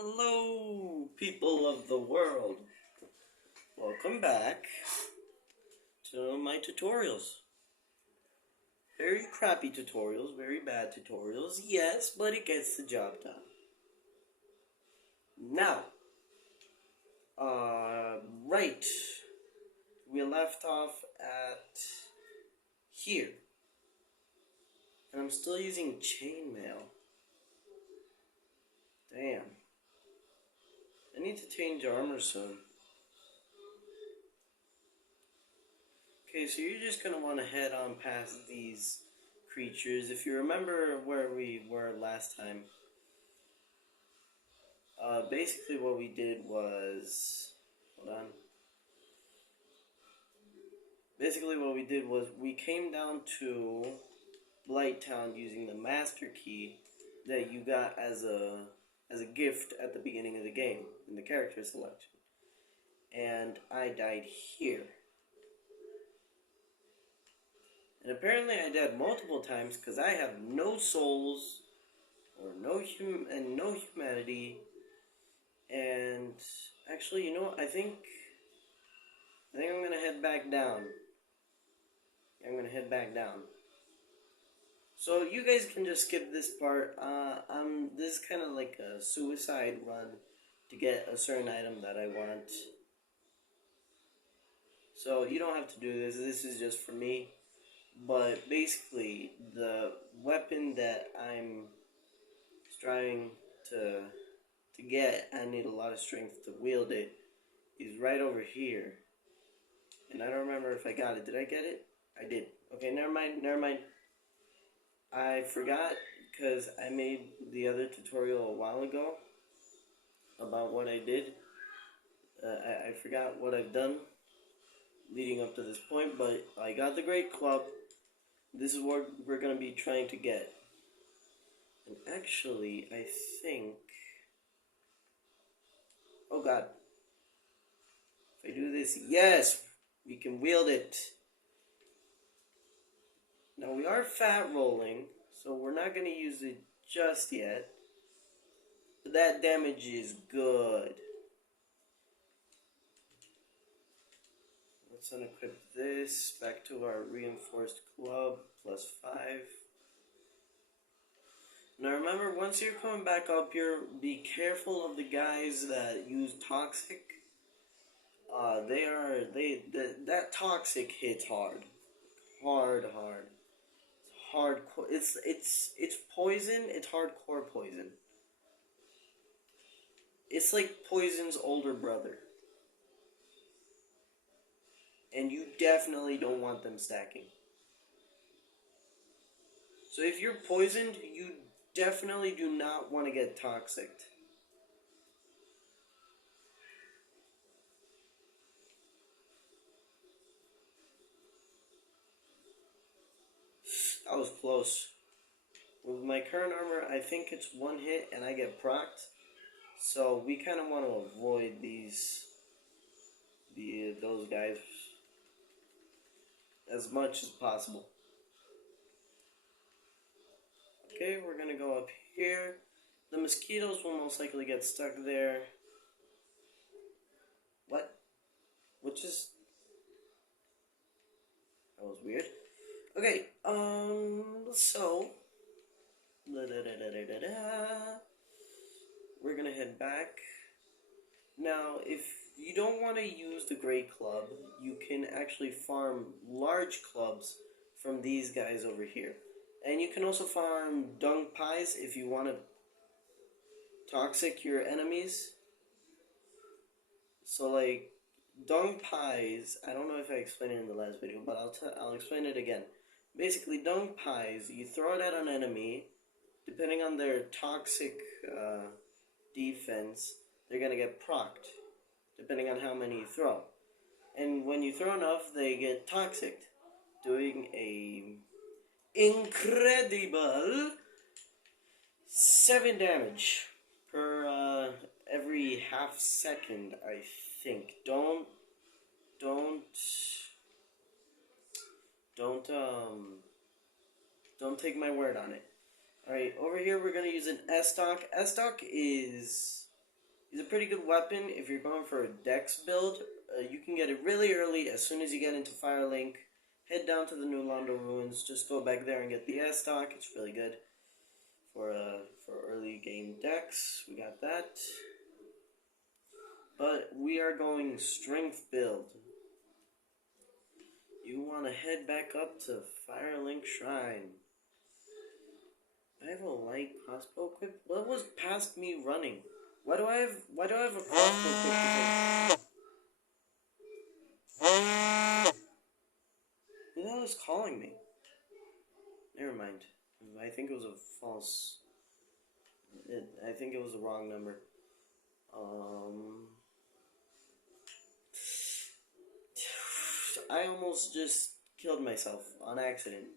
Hello, people of the world. Welcome back to my tutorials. Very crappy tutorials, very bad tutorials, yes, but it gets the job done. Now, right, we left off at here. And I'm still using chainmail. Damn. I need to change armor soon. Okay, so you're just going to want to head on past these creatures. If you remember where we were last time, basically what we did was... Hold on. Basically what we did was we came down to Blighttown using the master key that you got as a gift at the beginning of the game in the character selection. And I died here. And apparently I died multiple times because I have no souls or no humanity. And actually, you know what? I think I'm gonna head back down. I'm gonna head back down. So you guys can just skip this part. This is kind of like a suicide run to get a certain item that I want. So you don't have to do this. This is just for me. But basically, the weapon that I'm striving to get, I need a lot of strength to wield it, is right over here. And I don't remember if I got it. Did I get it? I did. Okay, never mind. I forgot because I made the other tutorial a while ago about what I did. I forgot what I've done leading up to this point, but I got the Great Club. This is what we're going to be trying to get. And actually, I think... Oh god. If I do this, yes! We can wield it. Now we are fat rolling, so we're not going to use it just yet. But that damage is good. Let's unequip this. Back to our reinforced club. +5. Now remember, once you're coming back up here, be careful of the guys that use toxic. That toxic hits hard. Hardcore. It's poison. It's hardcore poison. It's like poison's older brother. And you definitely don't want them stacking. So if you're poisoned, you definitely do not want to get toxic. That was close. With my current armor, I think it's one hit and I get procced. So we kind of want to avoid those guys as much as possible. Okay, we're gonna go up here. The mosquitoes will most likely get stuck there. What? Which is... That was weird. Okay, so... We're gonna head back. Now, if you don't want to use the Great Club, you can actually farm large clubs from these guys over here. And you can also farm dung pies if you want to toxic your enemies. So like dung pies, I don't know if I explained it in the last video, but I'll explain it again. Basically, dung pies, you throw it at an enemy, depending on their toxic defense, they're gonna get procced, depending on how many you throw. And when you throw enough, they get toxic, doing a incredible 7 damage per every half second, I think. Don't take my word on it. Alright, over here we're gonna use an S-Stock. S-Stock is He's a pretty good weapon if you're going for a dex build. You can get it really early as soon as you get into Firelink. Head down to the New Londo Ruins. Just go back there and get the S stock. It's really good for early game decks. We got that. But we are going strength build. You want to head back up to Firelink Shrine. I have a light crossbow equipped. What was past me running? Why do I have a crossbow equipped? Who the hell is calling me? Never mind. I think it was a false. I think it was the wrong number. I almost just killed myself on accident.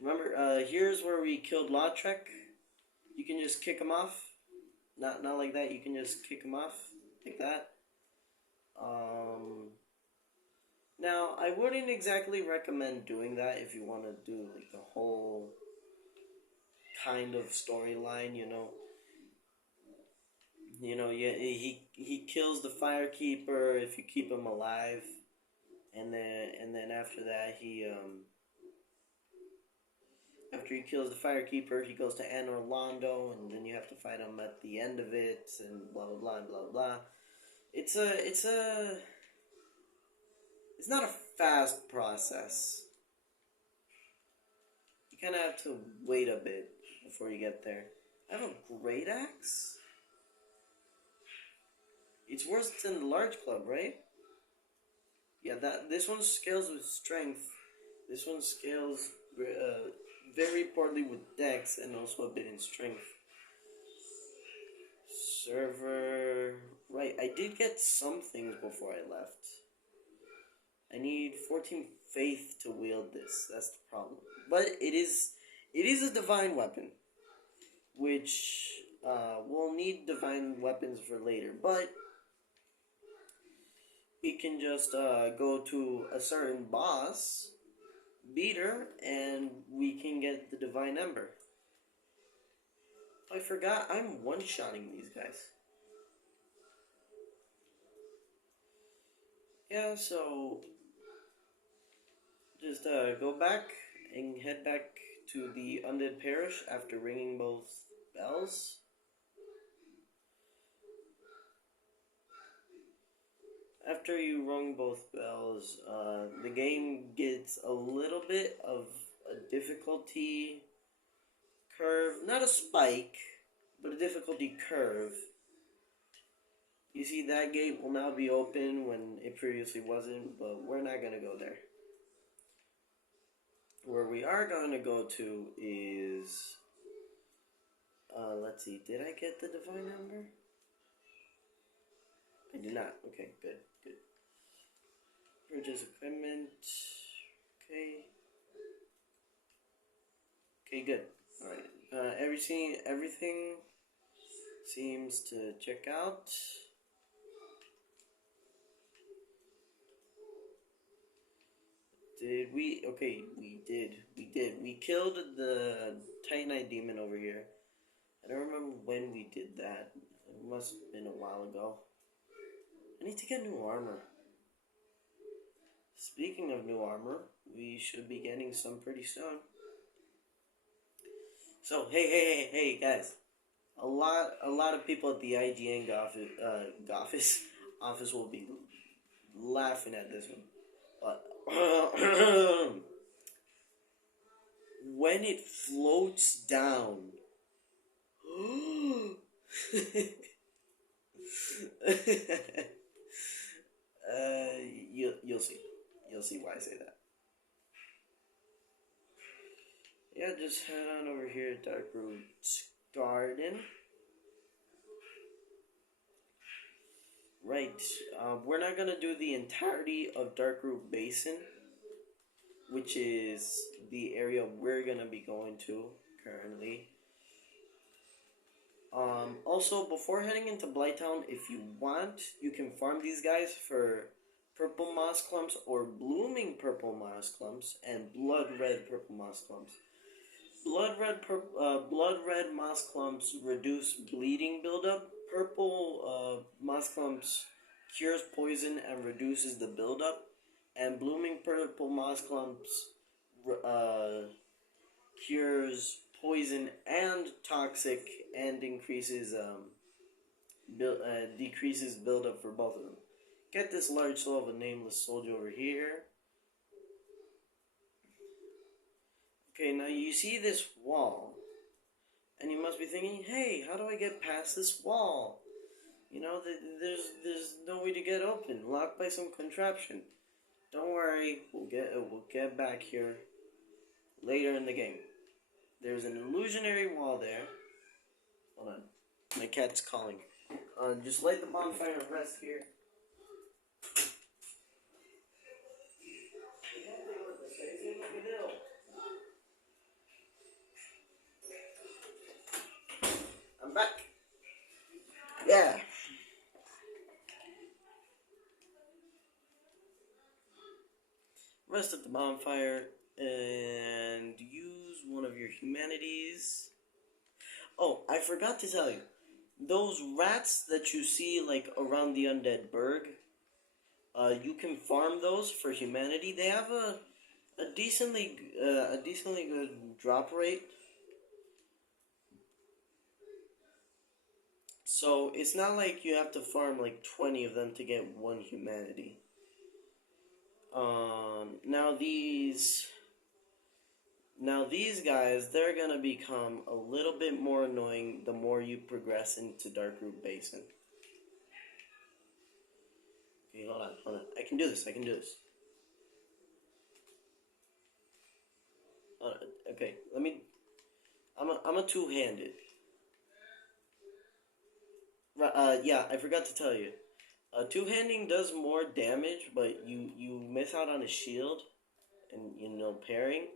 Remember, here's where we killed Lautrec. You can just kick him off. Not like that. You can just kick him off like that. Now I wouldn't exactly recommend doing that if you want to do like the whole kind of storyline. Yeah, he kills the Firekeeper if you keep him alive, and then after that after he kills the Firekeeper, he goes to Anor Londo, and then you have to fight him at the end of it, and blah blah blah and blah blah. It's not a fast process. You kind of have to wait a bit before you get there. I have a great axe. It's worse than the large club, right? Yeah, this one scales with strength. This one scales very poorly with dex and also a bit in strength. Server. Right, I did get some things before I left. I need 14 faith to wield this. That's the problem. But it is a divine weapon, which we'll need divine weapons for later. But we can just go to a certain boss, beat her, and we can get the divine ember. I forgot I'm one-shotting these guys. Yeah, so just go back and head back to the Undead Parish after ringing both bells. After you rung both bells, the game gets a little bit of a difficulty curve. Not a spike, but a difficulty curve. You see, that gate will now be open when it previously wasn't, but we're not going to go there. Where we are going to go to is... let's see, did I get the divine ember? I did not. Okay, good. Purchase equipment. Okay, good. Alright. Everything seems to check out. Did we? Okay, we did. We killed the Titanite demon over here. I don't remember when we did that. It must have been a while ago. I need to get new armor. Speaking of new armor, we should be getting some pretty soon. So, hey, guys. A lot of people at the IGN office will be laughing at this one. But when it floats down, you'll see. You'll see why I say that. Yeah, just head on over here to Darkroot's Garden. Right, we're not going to do the entirety of Darkroot Basin, which is the area we're going to be going to currently. Also, before heading into Blighttown, if you want, you can farm these guys for purple moss clumps or blooming purple moss clumps and blood red purple moss clumps. Blood red moss clumps reduce bleeding buildup purple moss clumps cures poison and reduces the buildup, and blooming purple moss clumps uh, cures poison and toxic and increases decreases buildup for both of them. Get this large soul of a nameless soldier over here. Okay, now you see this wall, and you must be thinking, hey, how do I get past this wall? You know, there's no way to get open, locked by some contraption. Don't worry, we'll get back here later in the game. There's an illusionary wall there. Hold on, my cat's calling. Just light the bonfire and rest here. I'm back. Yeah. Rest at the bonfire and use one of your humanities. Oh, I forgot to tell you. Those rats that you see like around the undead burg, you can farm those for humanity. They have a decently good drop rate. So it's not like you have to farm like 20 of them to get one humanity. Now these guys, they're gonna become a little bit more annoying the more you progress into Darkroot Basin. Okay, hold on. I can do this. Okay, let me. I'm a two-handed. Yeah, I forgot to tell you. Two-handing does more damage, but you miss out on a shield and parrying.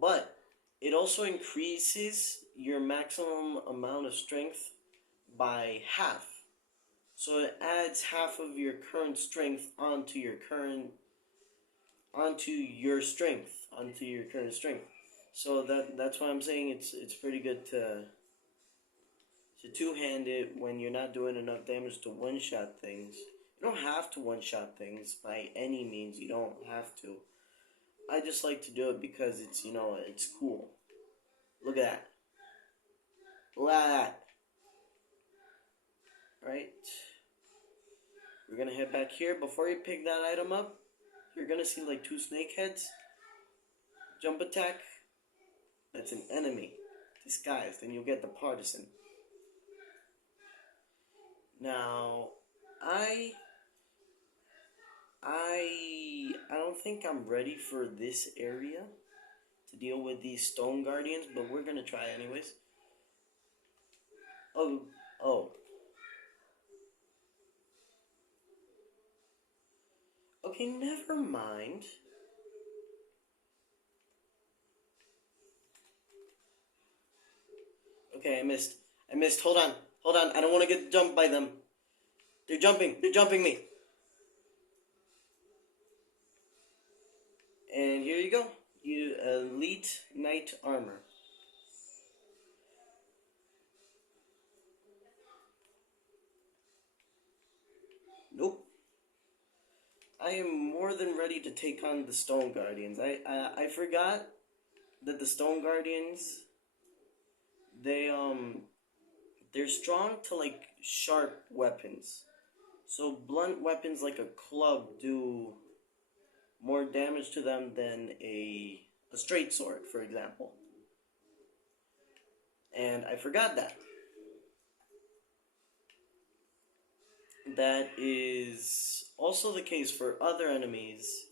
But it also increases your maximum amount of strength by half. So it adds half of your current strength onto your current strength. So that's why I'm saying it's pretty good to two-hand it when you're not doing enough damage to one-shot things. You don't have to one-shot things by any means. You don't have to. I just like to do it because it's cool. Look at that. Look at that. Right. We're gonna head back here. Before you pick that item up, you're gonna see like 2 snake heads. Jump attack. That's an enemy disguised, and you'll get the partisan. Now, I don't think I'm ready for this area to deal with these stone guardians, but we're gonna try anyways. Oh. Okay, never mind. Okay, I missed. Hold on. I don't want to get jumped by them. They're jumping me. And here you go. You elite knight armor. Nope. I am more than ready to take on the stone guardians. I forgot that the stone guardians, they're strong to like sharp weapons. So blunt weapons like a club do more damage to them than a straight sword, for example. And I forgot that. That is also the case for other enemies,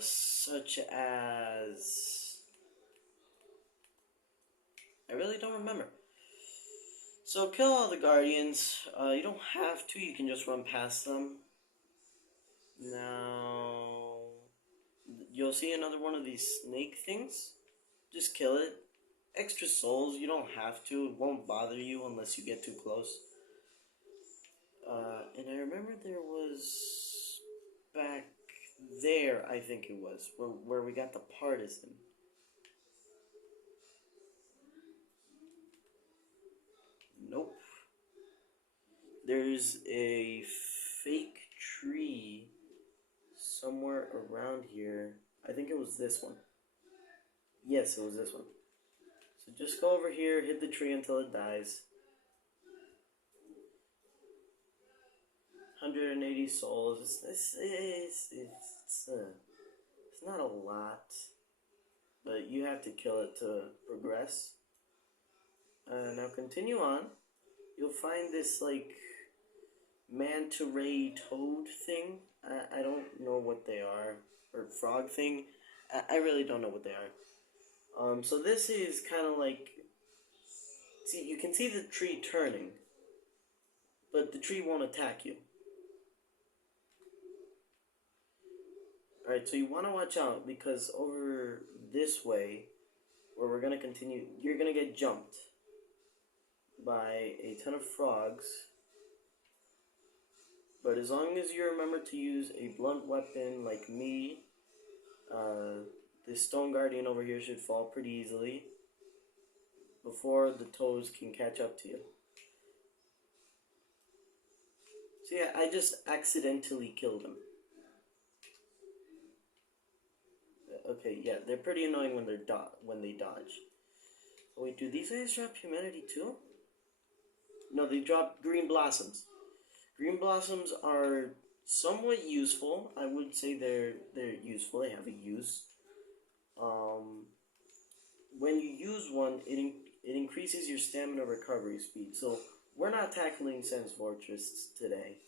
such as... I really don't remember. So kill all the guardians. You don't have to, you can just run past them. Now, you'll see another one of these snake things. Just kill it. Extra souls, you don't have to. It won't bother you unless you get too close. And I remember there was back there, I think it was, where we got the partisan. Nope. there's a fake tree somewhere around here. I think it was this one. Yes, it was this one. So just go over here, hit the tree until it dies. 180 souls. It's not a lot, but you have to kill it to progress. Now continue on. You'll find this like manta ray toad thing. I don't know what they are, or frog thing. I really don't know what they are. So this is kind of like, see, you can see the tree turning, but the tree won't attack you. Alright, so you want to watch out, because over this way, where we're going to continue, you're going to get jumped by a ton of frogs. But as long as you remember to use a blunt weapon like me, this stone guardian over here should fall pretty easily before the toads can catch up to you. So yeah, I just accidentally killed him. Okay, yeah, they're pretty annoying when they dodge. Oh wait, do these guys drop humanity too? No, they drop green blossoms. Green blossoms are somewhat useful. I would say they're useful. They have a use. When you use one, it increases your stamina recovery speed. So we're not tackling Sans Fortress today.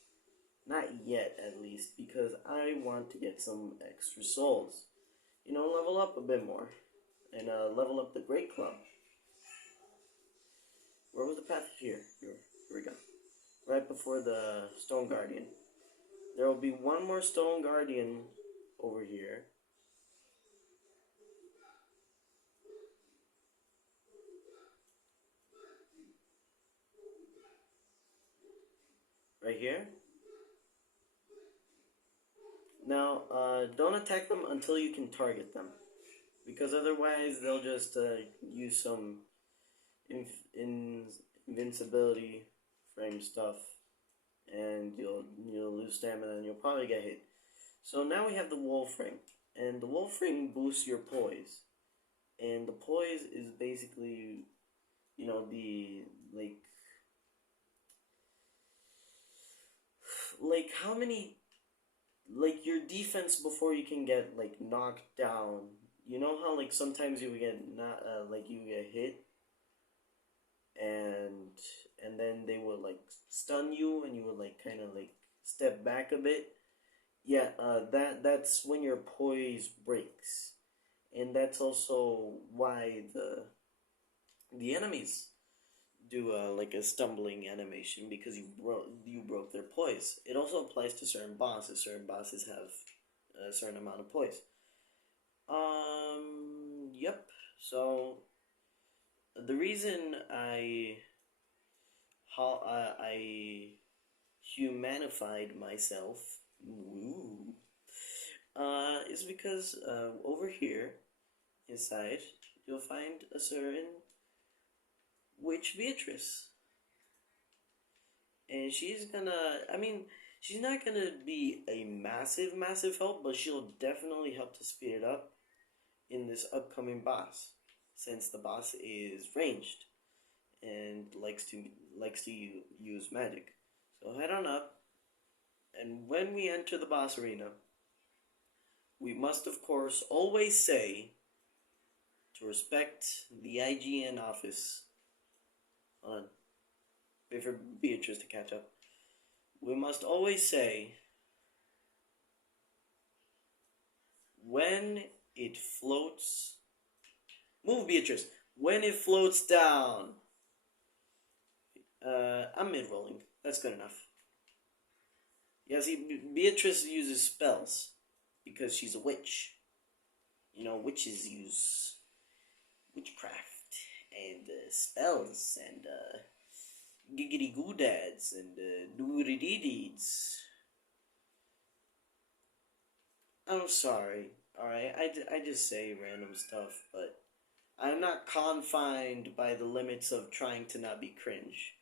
Not yet, at least, because I want to get some extra souls. You know, level up a bit more. And level up the Great Club. Where was the path? Here we go. Right before the Stone Guardian. There will be one more Stone Guardian over here. Right here. Now, don't attack them until you can target them. Because otherwise they'll just use some invincibility frame stuff, and you'll lose stamina and you'll probably get hit. So now we have the wolf ring, and the wolf ring boosts your poise, and the poise is basically, you know, the like how many, like your defense before you can get like knocked down. You know how like sometimes you would get not like you get hit, and then they would like stun you, and you would like kind of like step back a bit. Yeah, that's when your poise breaks, and that's also why the enemies do like a stumbling animation, because you broke their poise. It also applies to certain bosses. Certain bosses have a certain amount of poise. Yep. So the reason I humanified myself, ooh, is because over here inside you'll find a certain witch Beatrice, and she's gonna. I mean, she's not gonna be a massive help, but she'll definitely help to speed it up in this upcoming boss, since the boss is ranged and likes to use magic. So head on up, and when we enter the boss arena, we must of course always say to respect the IGN office. Hold on. Wait for Beatrice to catch up. We must always say, when it floats... Move, Beatrice! When it floats down... I'm mid-rolling. That's good enough. Yeah, see, Beatrice uses spells because she's a witch. You know, witches use witchcraft and spells and giggity goodads and doody deeds. I'm sorry, alright? I just say random stuff, but I'm not confined by the limits of trying to not be cringe.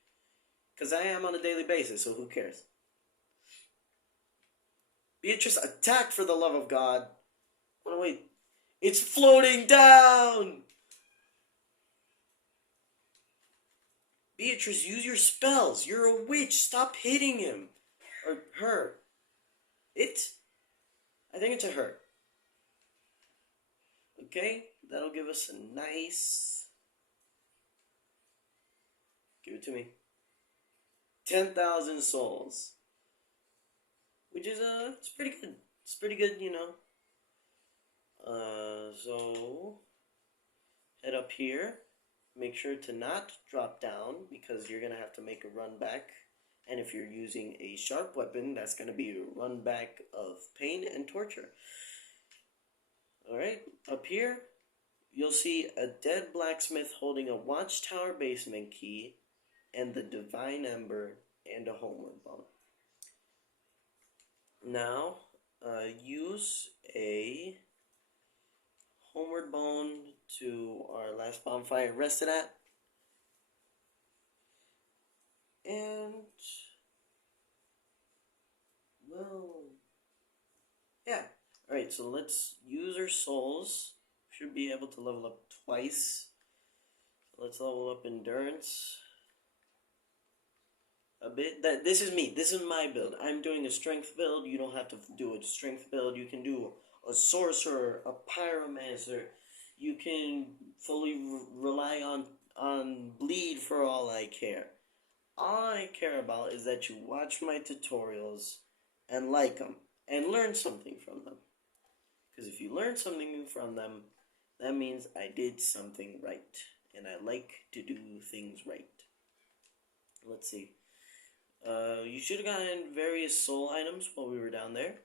Because I am on a daily basis, so who cares? Beatrice attacked, for the love of God. Oh, no, wait. It's floating down! Beatrice, use your spells. You're a witch. Stop hitting him. Or her. It? I think it's a her. Okay? That'll give us a nice... Give it to me. 10,000 souls. Which is, it's pretty good. It's pretty good, you know. So... Head up here. Make sure to not drop down, because you're going to have to make a run back. And if you're using a sharp weapon, that's going to be a run back of pain and torture. Alright, up here, you'll see a dead blacksmith holding a watchtower basement key and the divine ember and a homeward bone. Now, use a homeward bone to our last bonfire rested at. And, well, yeah. Alright, so let's use our souls. Should be able to level up twice. Let's level up endurance a bit. This is me. This is my build. I'm doing a strength build. You don't have to do a strength build. You can do a sorcerer, a pyromancer. You can fully rely on bleed for all I care. All I care about is that you watch my tutorials and like them and learn something from them. Because if you learn something from them, that means I did something right. And I like to do things right. Let's see. You should have gotten various soul items while we were down there.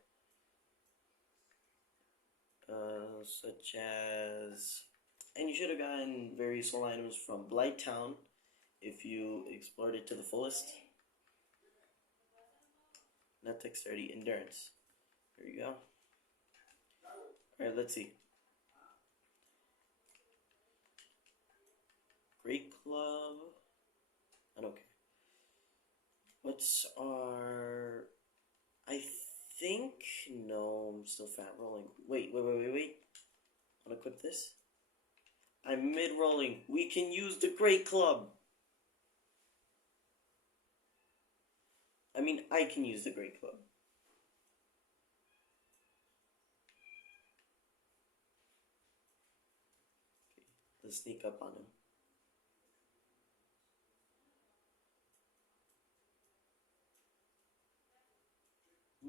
Such as... And you should have gotten various soul items from Blighttown if you explored it to the fullest. Not dexterity, endurance. There you go. Alright, let's see. Great club. I don't care. What's our... I think... No, I'm still fat rolling. Wait. Wanna equip this? I'm mid-rolling. We can use the great club. I mean, I can use the great club. Okay, let's sneak up on him.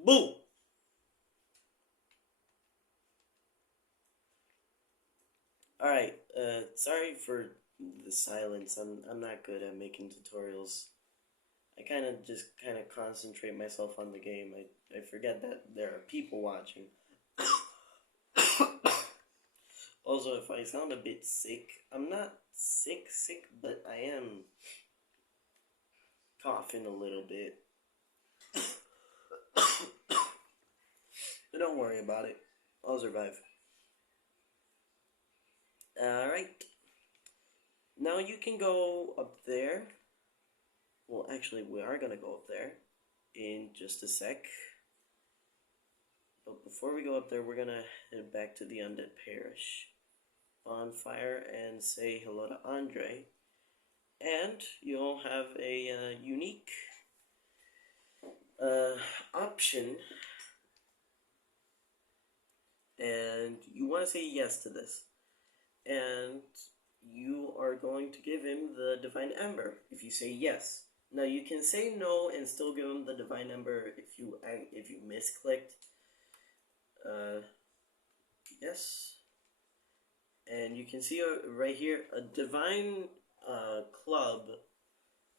Boo! Alright, sorry for the silence. I'm not good at making tutorials. I kind of concentrate myself on the game. I forget that there are people watching. Also, if I sound a bit sick, I'm not sick, but I am coughing a little bit. But don't worry about it. I'll survive. Alright. Now you can go up there. Well, actually, we are going to go up there in just a sec. But before we go up there, we're going to head back to the Undead Parish bonfire and say hello to Andre. And you'll have a unique option. And you want to say yes to this. And you are going to give him the Divine Ember if you say yes. Now you can say no and still give him the Divine Ember if you misclicked. Yes. And you can see right here a Divine club.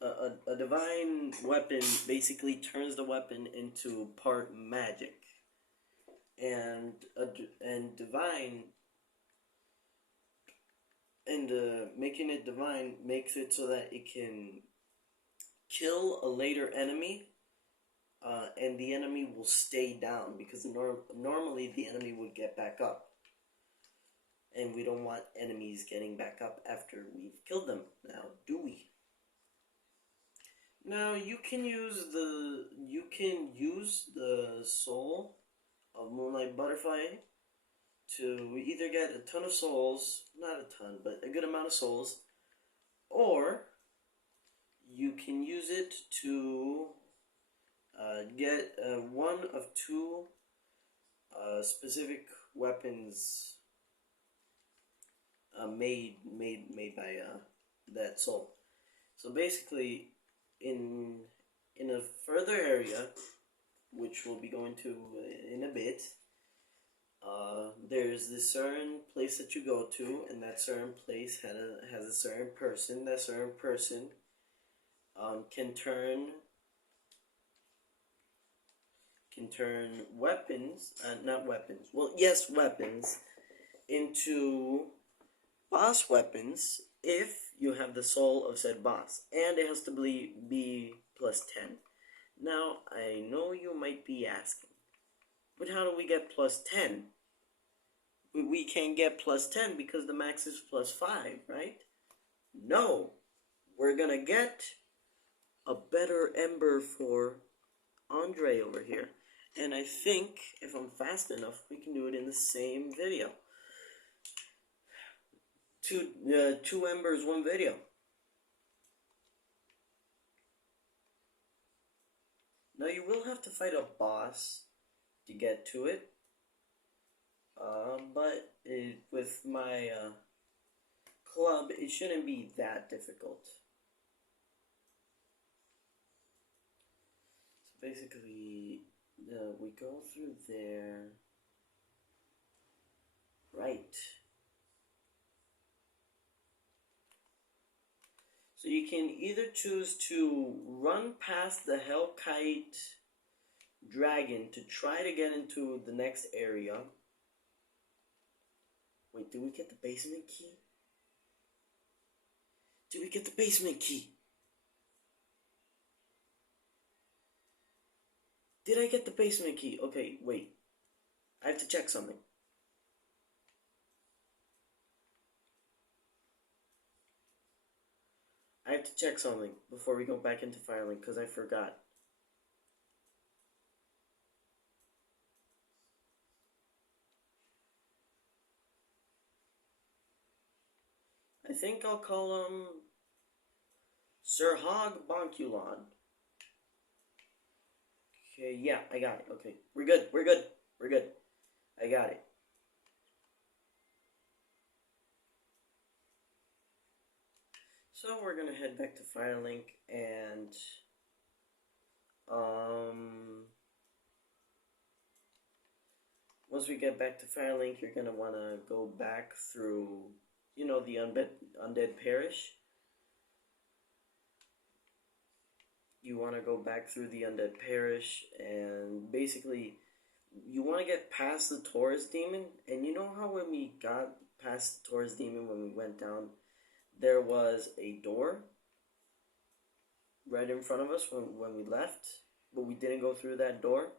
A Divine weapon basically turns the weapon into part magic. And Divine... And making it divine makes it so that it can kill a later enemy, and the enemy will stay down, because normally the enemy would get back up. And we don't want enemies getting back up after we've killed them, now do we? Now you can use the soul of Moonlight Butterfly to either get a ton of souls, not a ton, but a good amount of souls, or you can use it to get one of two specific weapons made by that soul. So basically, in in a further area, which we'll be going to in a bit, there's this certain place that you go to, and that certain place has a certain person. That certain person can turn weapons, not weapons. Well, yes, weapons into boss weapons if you have the soul of said boss, and it has to be plus 10. Now, I know you might be asking, but how do we get plus 10? We can't get plus 10 because the max is plus 5, right? No, we're gonna get a better ember for Andre over here. And I think if I'm fast enough, we can do it in the same video. Two embers, one video. Now you will have to fight a boss to get to it. But with my club, it shouldn't be that difficult. So basically, we go through there. Right. So you can either choose to run past the Hellkite Dragon to try to get into the next area. Wait, did we get the basement key? Did we get the basement key? Did I get the basement key? Okay, wait. I have to check something. I have to check something before we go back into Firelink because I forgot. I think I'll call him Sir Hog Bonkulon. Okay, yeah, I got it. Okay, we're good. I got it. So we're gonna head back to Firelink and once we get back to Firelink, you're gonna wanna go back through, the undead parish. You wanna go back through the undead parish, and basically, you wanna get past the Taurus demon. And you know how when we got past the Taurus demon, when we went down, there was a door right in front of us when we left, but we didn't go through that door.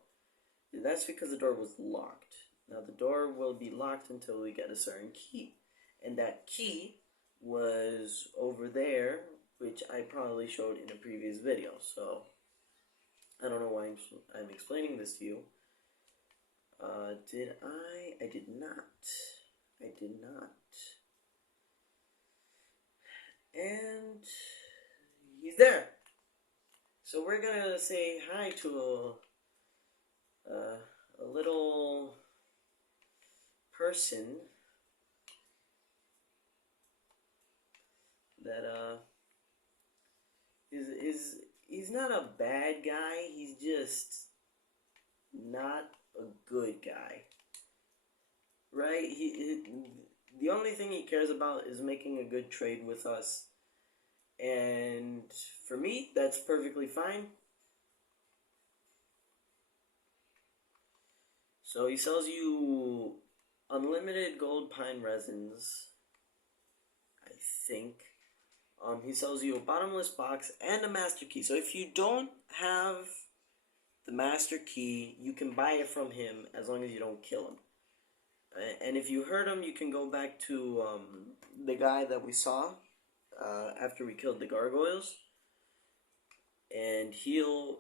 That's because the door was locked. Now the door will be locked until we get a certain key, and that key was over there, which I probably showed in a previous video. So I don't know why I'm explaining this to you. Did I? I did not. I did not. And he's there. So we're gonna say hi to a little person that he's not a bad guy. He's just not a good guy, right? The only thing he cares about is making a good trade with us. And for me, that's perfectly fine. So he sells you unlimited gold pine resins, I think. He sells you a bottomless box and a master key. So if you don't have the master key, you can buy it from him as long as you don't kill him. And if you hurt him, you can go back to the guy that we saw after we killed the gargoyles. and he'll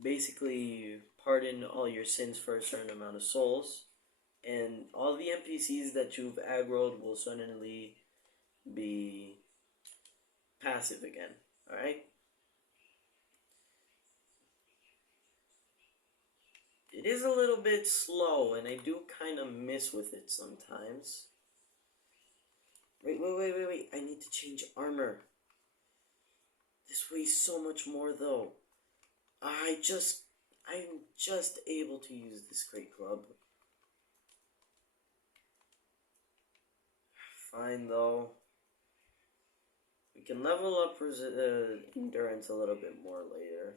basically pardon all your sins for a certain amount of souls, and all the NPCs that you've aggroed will suddenly be passive again. Alright? It is a little bit slow, and I do kind of miss with it sometimes. Wait. I need to change armor. This weighs so much more, though. I'm just able to use this great club. Fine, though. We can level up endurance a little bit more later.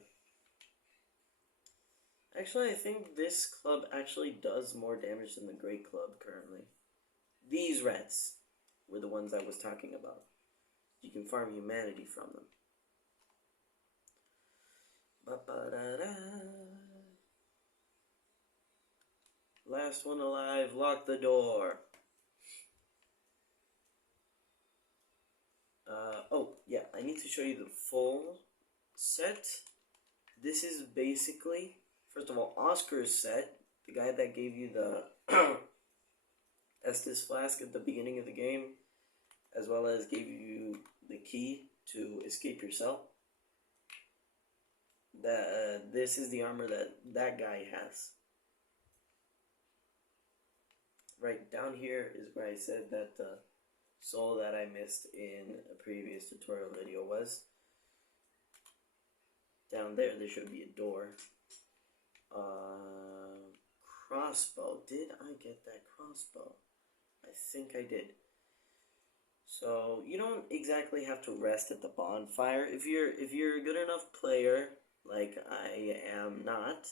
Actually, I think this club actually does more damage than the Great Club currently. These rats were the ones I was talking about. You can farm humanity from them. Ba-ba-da-da. Last one alive, lock the door. Oh, yeah, I need to show you the full set. This is basically, first of all, Oscar's set, the guy that gave you the Estus flask at the beginning of the game, as well as gave you the key to escape your cell. This is the armor that guy has. Right down here is where I said that the soul that I missed in a previous tutorial video was. Down there should be a door. Crossbow. Did I get that crossbow? I think I did. So you don't exactly have to rest at the bonfire. If you're a good enough player, like I am not,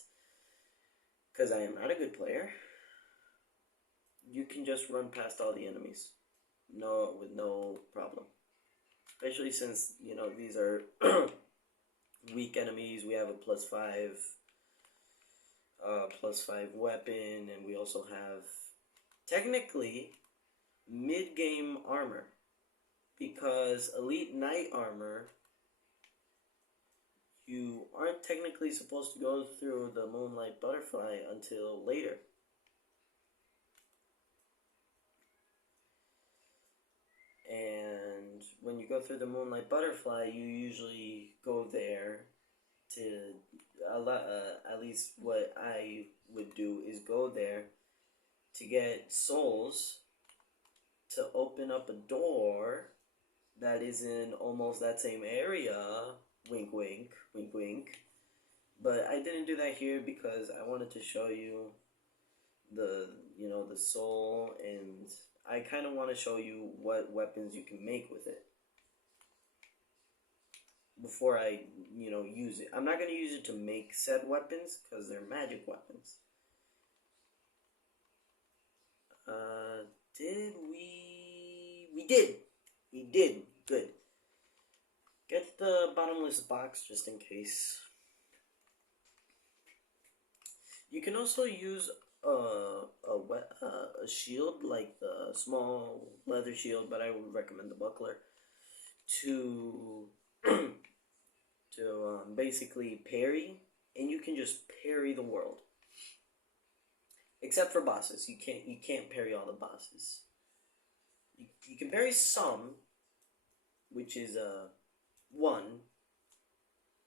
because I am not a good player, you can just run past all the enemies. With no problem. Especially since, these are weak enemies. We have a +5 weapon, and we also have technically mid-game armor, because elite knight armor, you aren't technically supposed to go through the Moonlight Butterfly until later. And when you go through the Moonlight Butterfly, you usually go there to, at least what I would do is go there to get souls to open up a door that is in almost that same area. Wink, wink, wink, wink. But I didn't do that here because I wanted to show you the soul, and I kind of want to show you what weapons you can make with it before I, use it. I'm not going to use it to make said weapons because they're magic weapons. Did we? We did. Good. Get the bottomless box just in case. You can also use a shield, like the small leather shield, but I would recommend the buckler, to basically parry, and you can just parry the world. Except for bosses, you can't parry all the bosses. You can parry some, which is 1,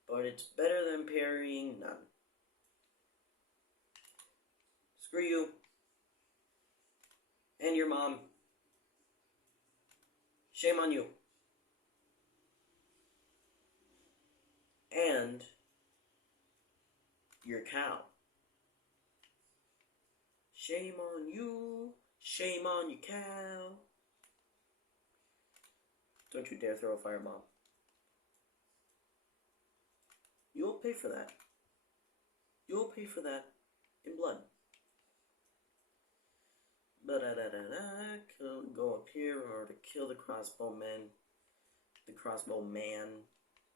but it's better than parrying none. Screw you. And your mom. Shame on you. And your cow. Shame on you. Shame on your cow. Don't you dare throw a fireball. You'll pay for that. You'll pay for that in blood. Go up here or to kill the crossbow man. The crossbow man.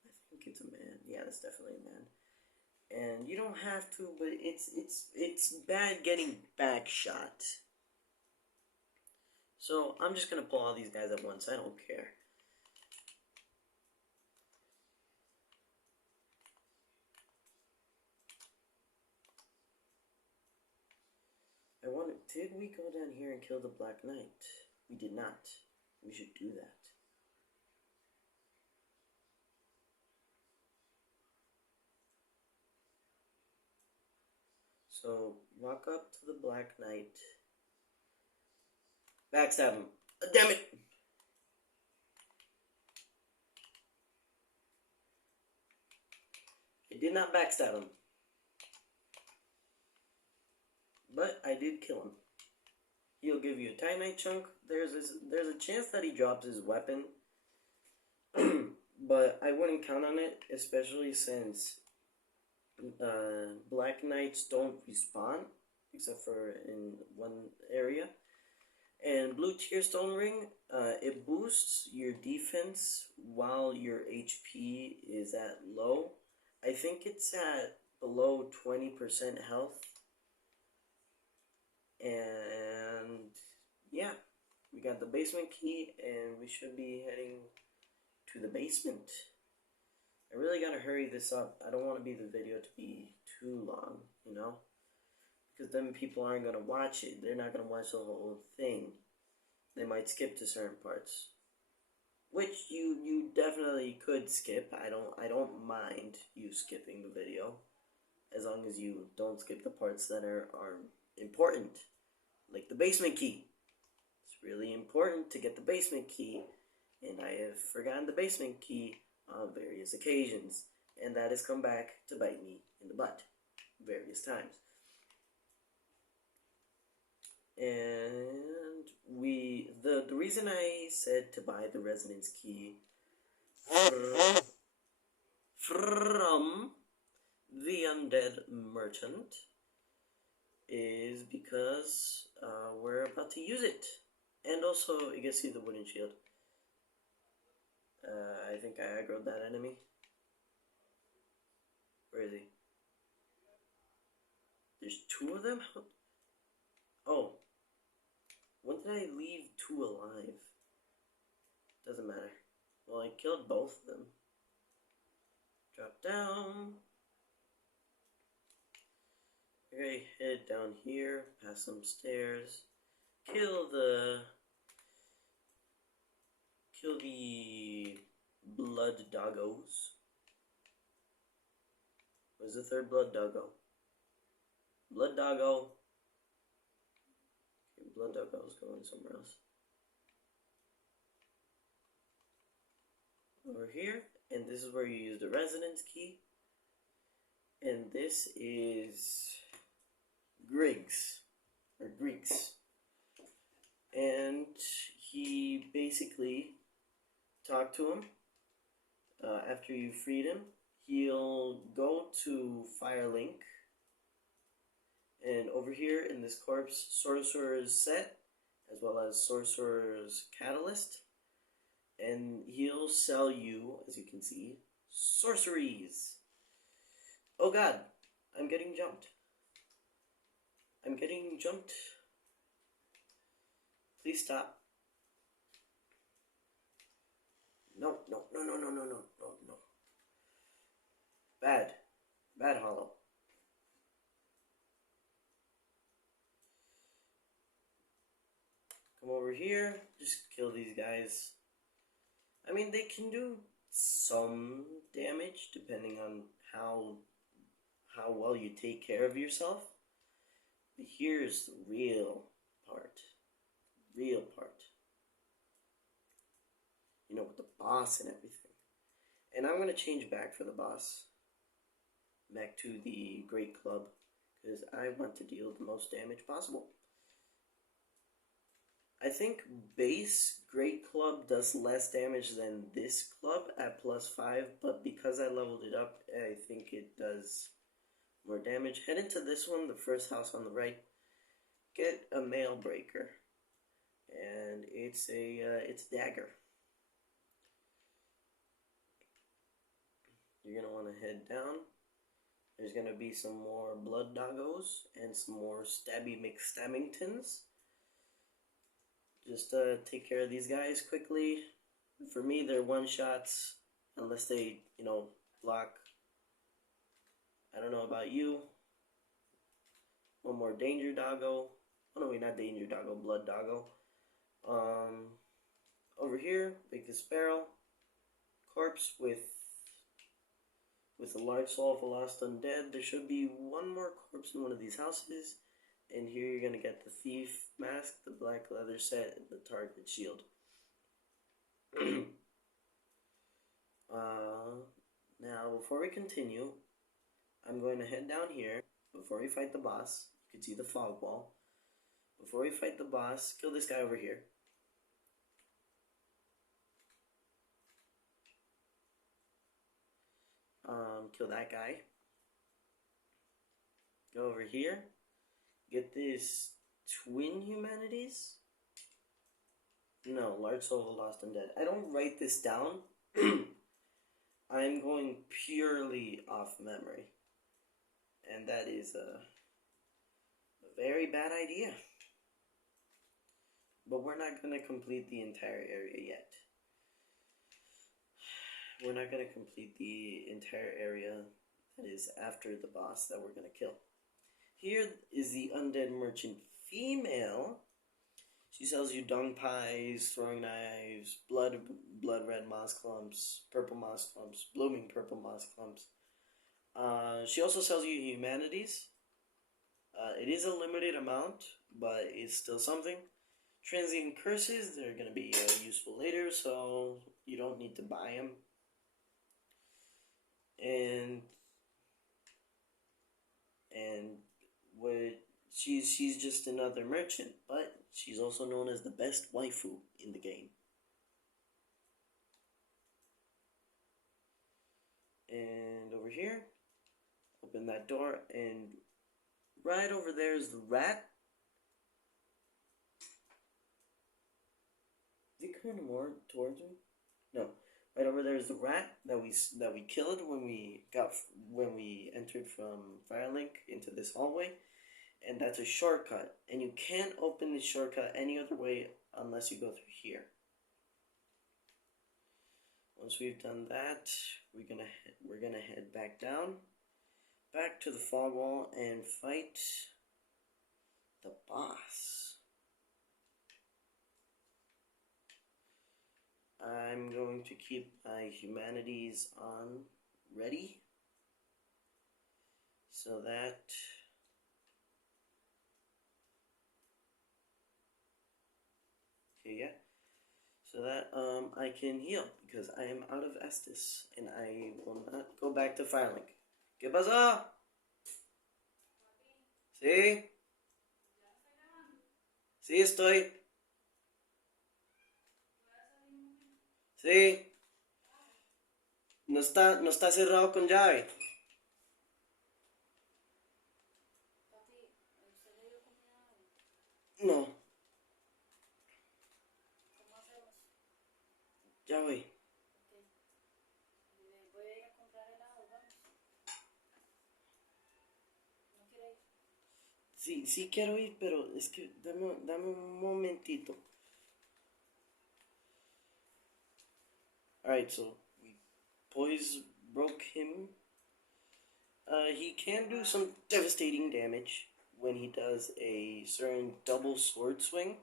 I think it's a man. Yeah, that's definitely a man. And you don't have to, but it's bad getting back shot. So I'm just gonna pull all these guys at once. I don't care. did we go down here and kill the Black Knight? We did not. We should do that. So, walk up to the Black Knight. Backstab him. Damn it! I did not backstab him. But I did kill him. He'll give you a Titanite chunk. There's a chance that he drops his weapon. But I wouldn't count on it, especially since Black Knights don't respawn, except for in one area. And Blue Tearstone Ring, it boosts your defense while your HP is at low. I think it's at below 20% health. And yeah, we got the basement key, and we should be heading to the basement. I really gotta hurry this up. I don't want to be the video to be too long, you know? Because then people aren't gonna watch it. They're not gonna watch the whole thing. They might skip to certain parts. Which you definitely could skip. I don't mind you skipping the video. As long as you don't skip the parts that are important. Like the basement key. It's really important to get the basement key. And I have forgotten the basement key on various occasions. And that has come back to bite me in the butt various times. And the reason I said to buy the resonance key from the undead merchant is because we're about to use it. And also, you can see the wooden shield. I think I aggroed that enemy. Where is he? There's two of them? Oh. When did I leave two alive? Doesn't matter. Well, I killed both of them. Drop down. Okay, head down here, past some stairs. Kill the blood doggos. Where's the third blood doggo? Blood doggo. Okay, blood doggo's going somewhere else. Over here, and this is where you use the resonance key. And this is Griggs, or Greeks. And he basically talked to him. After you freed him, he'll go to Firelink. And over here in this corpse, Sorcerer's Set, as well as Sorcerer's Catalyst. And he'll sell you, as you can see, sorceries. Oh god, I'm getting jumped. I'm getting jumped. Please stop. No, no, no, no, no, no, no, no, no. Bad. Bad hollow. Come over here. Just kill these guys. I mean, they can do some damage depending on how well you take care of yourself. But here's the real part. Real part. You know, with the boss and everything. And I'm going to change back for the boss. Back to the Great Club. Because I want to deal the most damage possible. I think base Great Club does less damage than this club at +5. But because I leveled it up, I think it does more damage. Head into this one, the first house on the right. Get a Mail Breaker. And it's a dagger. You're going to want to head down. There's going to be some more blood doggos and some more stabby McStabbingtons. Just take care of these guys quickly. For me, they're one-shots unless they, you know, block. I don't know about you. One more danger doggo. Oh no, wait, not Danger Doggo, Blood Doggo. Over here, Big Sparrow, corpse with a large soul of a lost undead. There should be one more corpse in one of these houses. And here you're gonna get the thief mask, the black leather set, and the target shield. Now, before we continue, I'm going to head down here. Before we fight the boss, you can see the fog wall. Before we fight the boss, kill this guy over here. Kill that guy. Go over here. Get this twin humanities. No, large soul of a lost undead. I don't write this down. I'm going purely off memory. And that is a very bad idea. But we're not going to complete the entire area yet. We're not going to complete the entire area that is after the boss that we're going to kill. Here is the undead merchant female. She sells you dung pies, throwing knives, blood red moss clumps, purple moss clumps, blooming purple moss clumps. She also sells you humanities. It is a limited amount, but it's still something. Transient curses, they're going to be useful later, so you don't need to buy them. And what she's just another merchant, but she's also known as the best waifu in the game. And over here, open that door, and right over there is the rat. Is he coming more towards me? No. Right over there is the rat that we killed when we entered from Firelink into this hallway, and that's a shortcut. And you can't open this shortcut any other way unless you go through here. Once we've done that, we're gonna head back down, back to the fog wall, and fight the boss. I'm going to keep my humanities on ready so that I can heal, because I am out of Estus and I will not go back to Firelink. ¿Qué pasó? ¿Sí? Sí, estoy. Sí. No está cerrado con llave. No. Ya voy. Voy a ir a comprar helado, vamos. ¿No quiere ir? Sí quiero ir, pero es que dame un momentito. Alright, so we poise broke him. He can do some devastating damage when he does a certain double sword swing.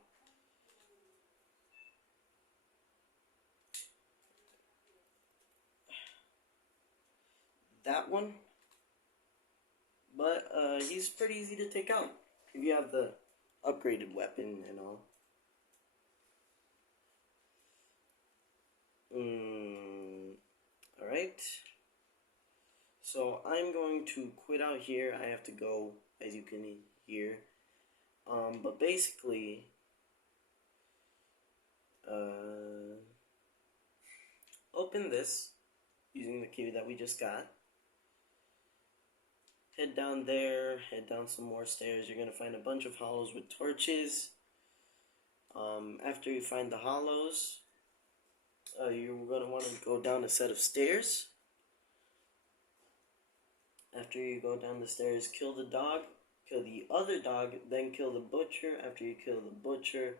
That one. But he's pretty easy to take out if you have the upgraded weapon and all. Alright. So I'm going to quit out here. I have to go, as you can hear. But basically, open this using the key that we just got. Head down there, head down some more stairs. You're going to find a bunch of hollows with torches. After you find the hollows, you're going to want to go down a set of stairs. After you go down the stairs, kill the dog, kill the other dog, then kill the butcher. After you kill the butcher,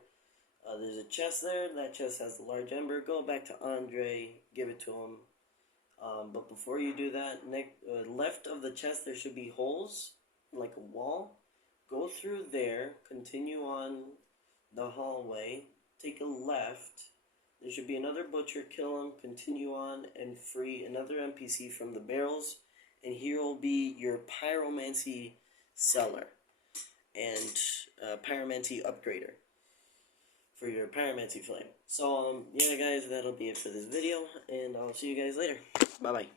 there's a chest there. That chest has the large ember. Go back to Andre, give it to him. But before you do that, left of the chest there should be holes, like a wall. go through there, continue on the hallway, take a left. There should be another butcher, kill him, continue on, and free another NPC from the barrels. And here will be your pyromancy seller and pyromancy upgrader for your pyromancy flame. So, yeah, guys, that'll be it for this video, and I'll see you guys later. Bye-bye.